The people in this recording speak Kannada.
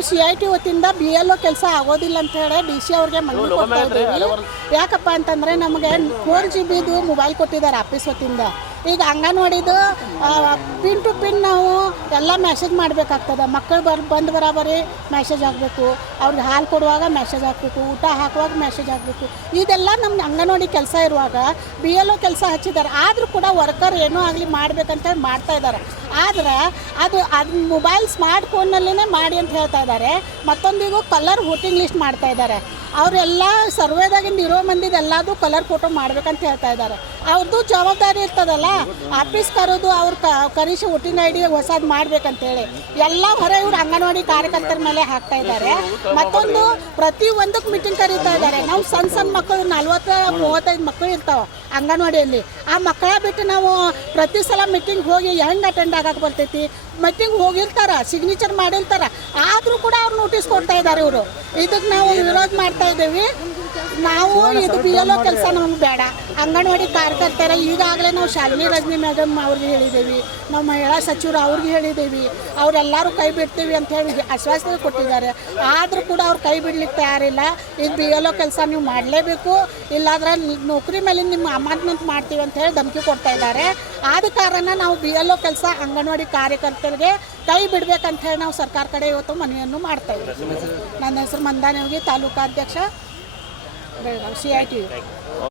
CIT ವತಿಯಿಂದ BLO ಕೆಲಸ ಆಗೋದಿಲ್ಲ ಅಂತ ಹೇಳಿ DC ಅವ್ರಿಗೆ ಮನವಿ ಕೊಡ್ತಾ ಇದ್ದೀವಿ. ಯಾಕಪ್ಪ ಅಂತಂದರೆ ನಮಗೆ 4GB ಮೊಬೈಲ್ ಕೊಟ್ಟಿದ್ದಾರೆ ಆಫೀಸ್ ವತಿಯಿಂದ. ಈಗ ಅಂಗನವಾಡಿದು ಪಿನ್ ಟು ಪಿನ್ ನಾವು ಎಲ್ಲ ಮೆಸೇಜ್ ಮಾಡಬೇಕಾಗ್ತದೆ. ಮಕ್ಕಳು ಬಂದು ಬರಾಬರಿ ಮೆಸೇಜ್ ಆಗಬೇಕು, ಅವ್ರಿಗೆ ಹಾಲು ಕೊಡುವಾಗ ಮೆಸೇಜ್ ಹಾಕಬೇಕು, ಊಟ ಹಾಕುವಾಗ ಮೆಸೇಜ್ ಆಗಬೇಕು. ಇದೆಲ್ಲ ನಮ್ಮ ಅಂಗನವಾಡಿ ಕೆಲಸ ಇರುವಾಗ BLO ಕೆಲಸ ಹಚ್ಚಿದ್ದಾರೆ. ಆದರೂ ಕೂಡ ವರ್ಕರ್ ಏನೋ ಆಗಲಿ ಮಾಡಬೇಕಂತ ಮಾಡ್ತಾ ಇದ್ದಾರೆ. ಆದರೆ ಅದು ಮೊಬೈಲ್ ಸ್ಮಾರ್ಟ್ ಫೋನ್ನಲ್ಲೇ ಮಾಡಿ ಅಂತ ಹೇಳ್ತಾ ಇದ್ದಾರೆ. ಮತ್ತೊಂದಿಗೂ ಕಲರ್ ವೋಟಿಂಗ್ ಲಿಸ್ಟ್ ಮಾಡ್ತಾ ಇದ್ದಾರೆ. ಅವರೆಲ್ಲ ಸರ್ವೇದಾಗಿಂದ ಇರೋ ಮಂದಿದು ಎಲ್ಲದೂ ಕಲರ್ ಫೋಟೋ ಮಾಡ್ಬೇಕಂತ ಹೇಳ್ತಾ ಇದ್ದಾರೆ. ಅವ್ರದ್ದು ಜವಾಬ್ದಾರಿ ಇರ್ತದಲ್ಲ, ಆಫೀಸ್ ಕರೋದು ಅವ್ರು ಕನಿಷ್ಠ ವೋಟಿಂಗ್ ID ಹೊಸದು ಮಾಡ್ಬೇಕಂತೇಳಿ ಎಲ್ಲ ಹೊರ ಇವ್ರು ಅಂಗನವಾಡಿ ಕಾರ್ಯಕರ್ತರ ಮೇಲೆ ಹಾಕ್ತಾ ಇದ್ದಾರೆ. ಮತ್ತೊಂದು ಪ್ರತಿಯೊಂದಕ್ಕೆ ಮೀಟಿಂಗ್ ಕರೀತಾ ಇದ್ದಾರೆ. ನಾವು ಸಣ್ಣ ಮಕ್ಕಳು 40-35 ಮಕ್ಕಳು ಇರ್ತಾವೆ ಅಂಗನವಾಡಿಯಲ್ಲಿ. ಆ ಮಕ್ಕಳ ಬಿಟ್ಟು ನಾವು ಪ್ರತಿ ಸಲ ಮೀಟಿಂಗ್ ಹೋಗಿ ಹೆಂಗೆ ಅಟೆಂಡ್ ಆಗಕ್ಕೆ ಬರ್ತೈತಿ? ಮೀಟಿಂಗ್ ಹೋಗಿರ್ತಾರೆ, ಸಿಗ್ನೇಚರ್ ಮಾಡಿರ್ತಾರೆ, ಆದರೂ ಕೂಡ ಅವ್ರು ನೋಟಿಸ್ ಕೊಡ್ತಾ ಇದ್ದಾರೆ. ಇವರು ಇದಕ್ಕೆ ನಾವು ವಿರೋಧ ಮಾಡ್ತಾ ಇದ್ದೀವಿ. ನಾವು ಇದು BLO ಕೆಲಸ ನಮ್ಗೆ ಬೇಡ. ಅಂಗನವಾಡಿ ಕಾರ್ಯಕರ್ತರ ಈಗಾಗಲೇ ನಾವು ಶಾಲಿನಿ ರಜನಿ ಮೇಡಮ್ ಅವ್ರಿಗೆ ಹೇಳಿದ್ದೀವಿ, ನಾವು ಮಹಿಳಾ ಸಚಿವರು ಅವ್ರಿಗೆ ಹೇಳಿದ್ದೀವಿ. ಅವರೆಲ್ಲರೂ ಕೈ ಬಿಡ್ತೀವಿ ಅಂತ ಹೇಳಿ ಆಶ್ವಾಸನೆ ಕೊಟ್ಟಿದ್ದಾರೆ. ಆದರೂ ಕೂಡ ಅವ್ರು ಕೈ ಬಿಡ್ಲಿಕ್ಕೆ ತಯಾರಿಲ್ಲ. ಇದು BLO ಕೆಲಸ ನೀವು ಮಾಡಲೇಬೇಕು, ಇಲ್ಲಾಂದ್ರೆ ನೌಕರಿ ಮೇಲೆ ನಿಮ್ಮ ಅಮಾನತ್ ಮಾಡ್ತೀವಿ ಅಂತ ಹೇಳಿ ಧಮಕಿ ಕೊಡ್ತಾ ಇದ್ದಾರೆ. ಆದ ಕಾರಣ ನಾವು BLO ಕೆಲಸ ಅಂಗನವಾಡಿ ಕಾರ್ಯಕರ್ತರಿಗೆ ಕೈ ಬಿಡಬೇಕಂತ ಹೇಳಿ ನಾವು ಸರ್ಕಾರ ಕಡೆ ಇವತ್ತು ಮನವಿಯನ್ನು ಮಾಡ್ತಾ ಇದ್ದೀವಿ. ನನ್ನ ಹೆಸರು ಮಂದಾನೇವ್ಗಿ, ತಾಲೂಕಾಧ್ಯಕ್ಷ ಬೆಳಗಾವಿ CIT.